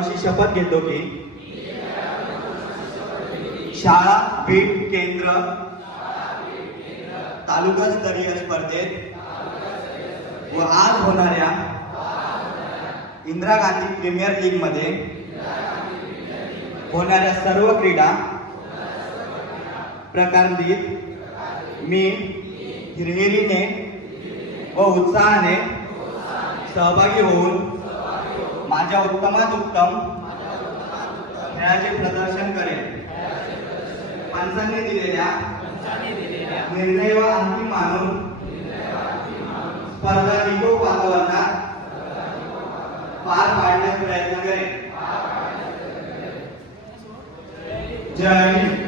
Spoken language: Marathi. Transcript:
अशी शपथ घेतो की शाळा बीट केंद्र तालुकास्तरीय स्पर्धेत व आज होणाऱ्या इंदिरा गांधी प्रीमियर लीग मध्ये होणाऱ्या सर्व क्रीडा प्रकारांत मी हिरहिरीने व उत्साहाने सहभागी होऊन माझ्या उत्तमात उत्तम खेळाचे प्रदर्शन करेन. पंचांनी दिलेल्या निर्णय व अंतिम मानून स्पर्धा निकोप वातावरणात पार पाडण्याचा प्रयत्न करेन. जय हिंद.